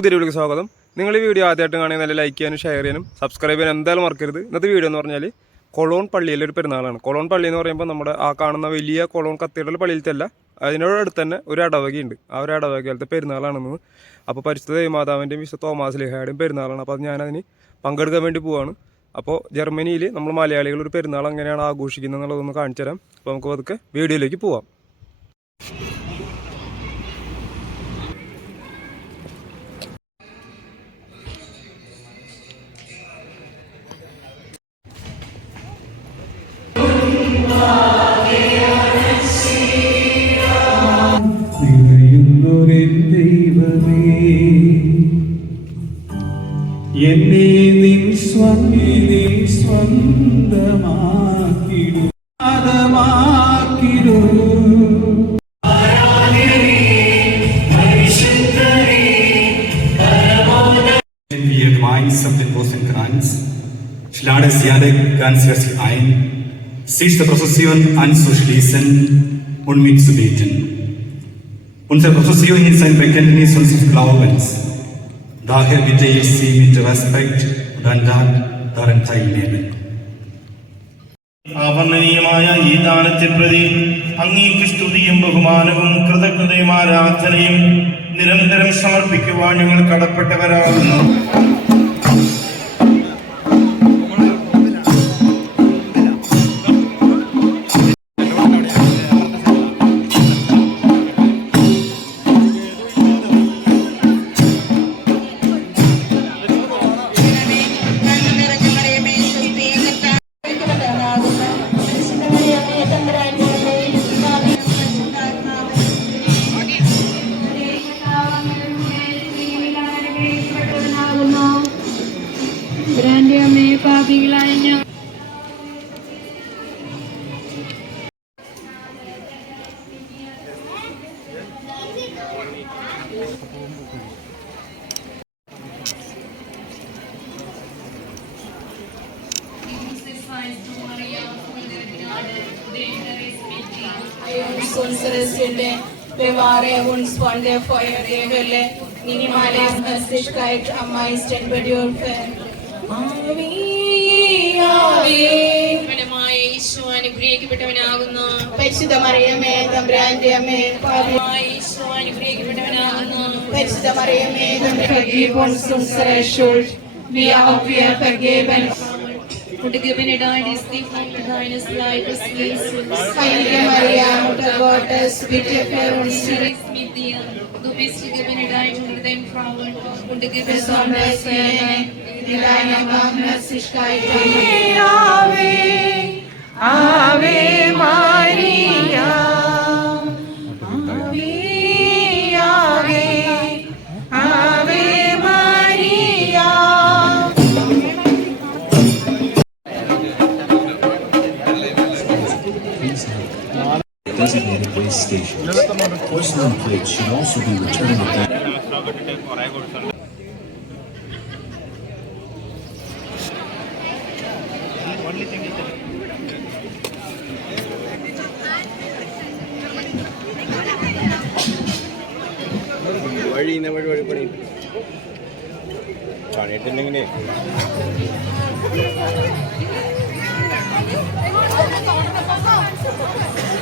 പുതിയ വീഡിയോക്ക് സ്വാഗതം. നിങ്ങൾ ഈ വീഡിയോ ആദ്യമായിട്ട് കാണുന്ന നല്ല ലൈക്ക് ചെയ്യാനും ഷെയർ ചെയ്യാനും സബ്സ്ക്രൈബ് ചെയ്യാനും എന്തായാലും മറക്കരുത്. ഇന്നത്തെ വീഡിയോ എന്ന് പറഞ്ഞാൽ കൊളോൺ പള്ളിയിലെ ഒരു പെരുന്നാളാണ്. കൊളോൺ പള്ളി എന്ന് പറയുമ്പോൾ നമ്മുടെ ആ കാണുന്ന വലിയ കൊളോൺ കത്തീഡ്രൽ പള്ളിയിലത്തല്ല അതിനോട് അടുത്ത് തന്നെ ഒരു അടവകയുണ്ട്. ആ ഒരു ഇടവകയിലത്തെ പെരുന്നാളാണെന്ന്. അപ്പോൾ പരിശുദ്ധ ദേവമാതാവിന്റെയും വിശുദ്ധ തോമാസ് ലിഹയുടെയും പെരുന്നാളാണ്. അപ്പോൾ അത് ഞാനതിന് പങ്കെടുക്കാൻ വേണ്ടി പോവാണ്. അപ്പോൾ ജർമ്മനിയിൽ നമ്മൾ മലയാളികൾ ഒരു പെരുന്നാൾ എങ്ങനെയാണ് ആഘോഷിക്കുന്നത് എന്നുള്ളതൊന്ന് കാണിച്ചു തരാം അപ്പോൾ നമുക്ക് പതുക്കെ വീഡിയോയിലേക്ക് പോവാം. ദൈവമേ എന്നെ നിൻ സ്വന്നി നീ സ്വന്തമാക്കിടു അതമാക്കിടു Wir gemeinsam den Rosenkranz. Ich lade Sie alle ganz herzlich ein, sich der Prozession anzuschließen und mitzubeten. Unsere Professor ist ein Bekenntnis unseres Glaubens. Daher bitte ich Sie mit Respekt und Andacht daran teilnehmen. ആവർണനീയമായ ഈ ദാനത്തെ പ്രതി അങ്ങേക്ക് സ്തുതിയും ബഹുമാനവും കൃതജ്ഞതയും ആരാധനയും നിരന്തരം സമർപ്പിക്കുവാൻ ഞങ്ങൾ കടപ്പെട്ടവരാകുന്നു ബ്രാൻഡ് അമ്മയെ പാപികളായ ഞാൻ der Hölle, minimale Barmherzigkeit am meisten bedürfen. അനുഗ്രഹിക്കപ്പെട്ടവനാകുന്നു പരിശുദ്ധ മറിയമേ തമ്പുരാന്റെ അമ്മേ ഈശോ അനുഗ്രഹിക്കപ്പെട്ടവനാകുന്നു പരിശുദ്ധ മറിയമേ vergib uns unsere Schuld, wie auch wir vergeben. Und gebenedeit ist die Frucht deines Leibes, Jesus. Heilige Maria, Mutter Gottes, bitte für uns ist mit dir. Du bist die in thine Himmelreich frauen und besonders jene, in deiner Barmherzigkeit Amen. Amen. Amen. designated waste stations. Porcelain plates should also be returned at that വഴി വഴി വഴി പണി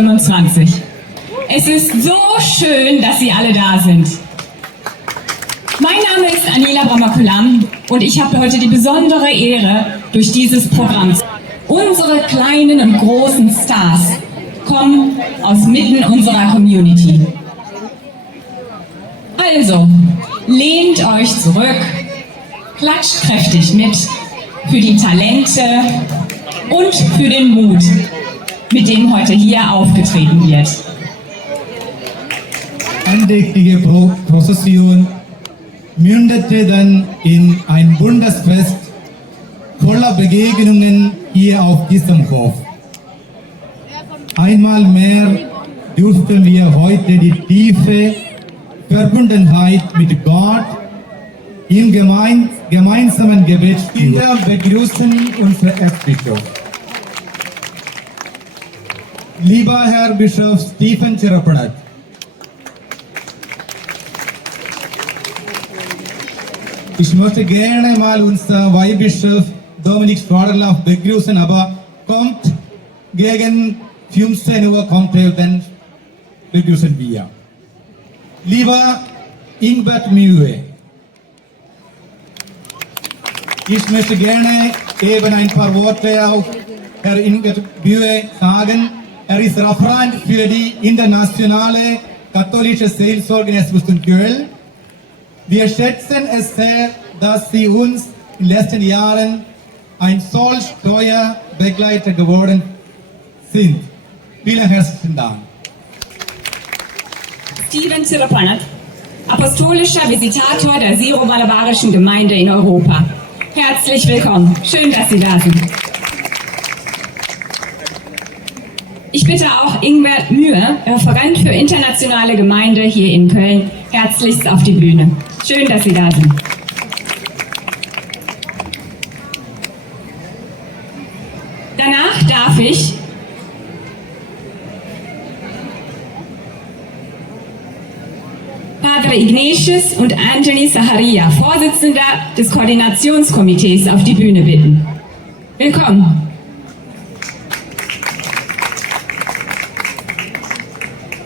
25. Es ist so schön, dass Sie alle da sind. Mein Name ist Anila Bramakulam und ich habe heute die besondere Ehre, durch dieses Programm unsere kleinen und großen Stars kommen aus mitten unserer Community. Also, lehnt euch zurück, klatscht kräftig mit für die Talente und für den Mut, mit dem heute hier aufgetreten wird. andächtige Pro Prozession mündete dann in ein Bundesfest voller Begegnungen hier auf diesem Hof. Einmal mehr durften wir heute die tiefe Verbundenheit mit Gott im gemein gemeinsamen Gebet spüren. Wir begrüßen unseren Erzbischof. Lieber Herr Bischof Stephen Chirapanat, ich möchte gerne mal unser Weihbischof Dominik Schwaderlauf begrüßen, aber kommt gegen 15 Uhr kommt er, dann begrüßen wir. Lieber Ingbert Mühe, ich möchte gerne eben ein paar Worte auf Herr Ingbert Mühe sagen. Er ist Referent für die internationale katholische Seelsorgeorganisation Köln. Wir schätzen es sehr, dass Sie uns in den letzten Jahren ein solch treuer Begleiter geworden sind. Vielen herzlichen Dank. Steven Zirpanat, apostolischer Visitator der Siro-Malabarischen Gemeinde in Europa. Herzlich willkommen. Schön, dass Sie da sind. Ich bitte auch Ingbert Mühe, Referent für internationale Gemeinde hier in Köln, herzlichst auf die Bühne. Schön, dass Sie da sind. Danach darf ich Padre Ignatius und Anthony Saharia, Vorsitzender des Koordinationskomitees, auf die Bühne bitten. Willkommen.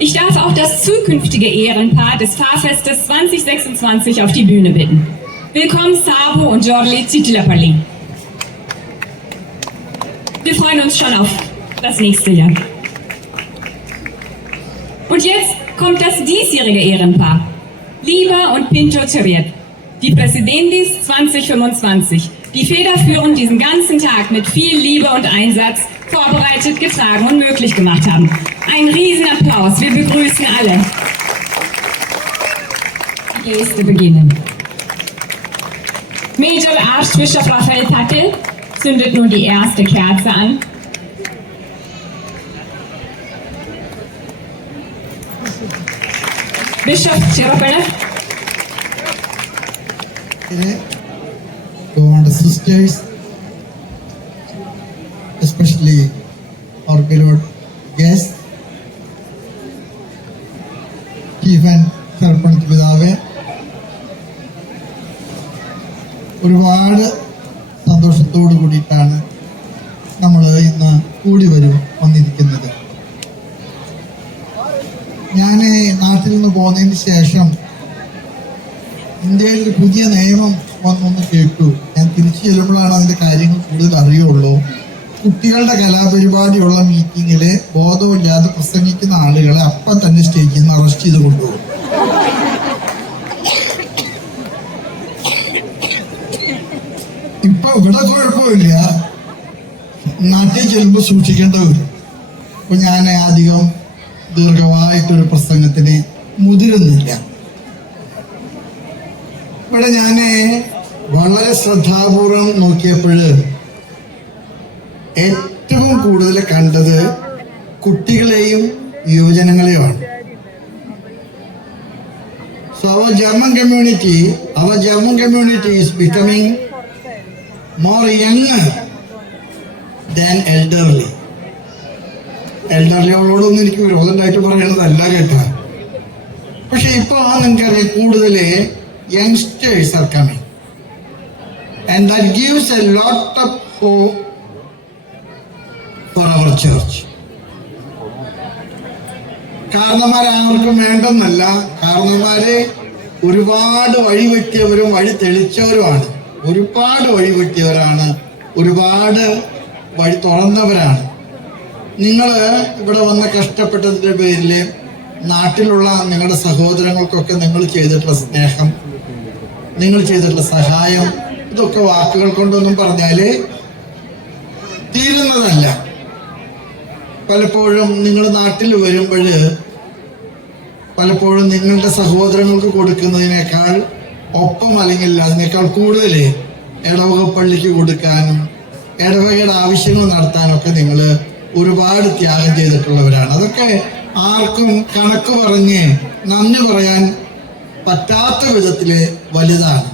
Ich darf auch das zukünftige Ehrenpaar des Fahrfestes 2026 auf die Bühne bitten. Willkommen Sabo und Jorli Zitilapalli. Wir freuen uns schon auf das nächste Jahr. Und jetzt kommt das diesjährige Ehrenpaar. Lieber und Pinto Cheriet, die Präsidentis 2025, die federführend diesen ganzen Tag mit viel Liebe und Einsatz vorbereitet, getragen und möglich gemacht haben. Ein Riesenapplaus, wir begrüßen alle. Die Geste beginnen. Major Archbischof Raphael Patel zündet nun die erste Kerze an. Bishop Chirapala, God sisters, especially our beloved guests, Stephen സർപ്പണത്ത് പിതാവ് ഒരുപാട് സന്തോഷത്തോടു കൂടിയിട്ടാണ് നമ്മൾ ഇന്ന് കൂടി വരും വന്നിരിക്കുന്നത്. ഞാൻ നാട്ടിൽ നിന്ന് പോകുന്നതിന് ശേഷം ഇന്ത്യയിൽ പുതിയ നിയമം വന്നൊന്ന് കേട്ടു. ഞാൻ തിരിച്ചു ചെല്ലുമ്പോഴാണ് അതിന്റെ കാര്യങ്ങൾ കൂടുതൽ അറിയുള്ളൂ. കുട്ടികളുടെ കലാപരിപാടിയുള്ള മീറ്റിങ്ങിൽ ബോധമില്ലാതെ പ്രസംഗിക്കുന്ന ആളുകളെ അപ്പം തന്നെ സ്റ്റേജിൽ നിന്ന് അറസ്റ്റ് ചെയ്ത് കൊണ്ടുപോകും. ഇപ്പൊ ഇവിടെ കുഴപ്പമില്ല. നാട്ടിൽ ചെല്ലുമ്പോൾ സൂക്ഷിക്കേണ്ട വരും. അപ്പൊ ഞാൻ അധികം ദീർഘമായിട്ടൊരു പ്രസംഗത്തിന് മുതിരുന്നില്ല. ഇവിടെ ഞാൻ വളരെ ശ്രദ്ധാപൂർവം നോക്കിയപ്പോൾ ഏറ്റവും കൂടുതൽ കണ്ടത് കുട്ടികളെയും യുവജനങ്ങളെയുമാണ്. സോ അവർ German community our German community is becoming more young than elderly എൽഡർലിയോടൊന്നും എനിക്ക് വിരോധമായിട്ട് പറയണതല്ല കേട്ടോ. പക്ഷെ ഇപ്പൊ നിങ്ങൾക്കറിയാം കൂടുതൽ youngsters are coming and that gives a lot of hope church കാരണന്മാരാർക്കും വേണ്ടെന്നല്ല. കാരണന്മാരെ ഒരുപാട് വഴി വെട്ടിയവരും വഴി തെളിച്ചവരുമാണ്. ഒരുപാട് വഴി വെട്ടിയവരാണ് ഒരുപാട് വഴി തുറന്നവരാണ്. നിങ്ങൾ ഇവിടെ വന്ന് കഷ്ടപ്പെട്ടതിന്റെ പേരിൽ നാട്ടിലുള്ള നിങ്ങളുടെ സഹോദരങ്ങൾക്കൊക്കെ നിങ്ങൾ ചെയ്തിട്ടുള്ള സ്നേഹം നിങ്ങൾ ചെയ്തിട്ടുള്ള സഹായം ഇതൊക്കെ വാക്കുകൾ കൊണ്ടൊന്നും പറഞ്ഞാൽ തീരുന്നതല്ല. പലപ്പോഴും നിങ്ങൾ നാട്ടിൽ വരുമ്പോൾ പലപ്പോഴും നിങ്ങളുടെ സഹോദരങ്ങൾക്ക് കൊടുക്കുന്നതിനേക്കാൾ ഒപ്പം അല്ലെങ്കിൽ അതിനേക്കാൾ കൂടുതൽ ഇടവക പള്ളിക്ക് കൊടുക്കാനും ഇടവകയുടെ ആവശ്യങ്ങൾ നടത്താനൊക്കെ നിങ്ങൾ ഒരുപാട് ത്യാഗം ചെയ്തിട്ടുള്ളവരാണ്. അതൊക്കെ ആർക്കും കണക്ക് പറഞ്ഞ് നന്ദി പറയാൻ പറ്റാത്ത വിധത്തിൽ വലുതാണ്.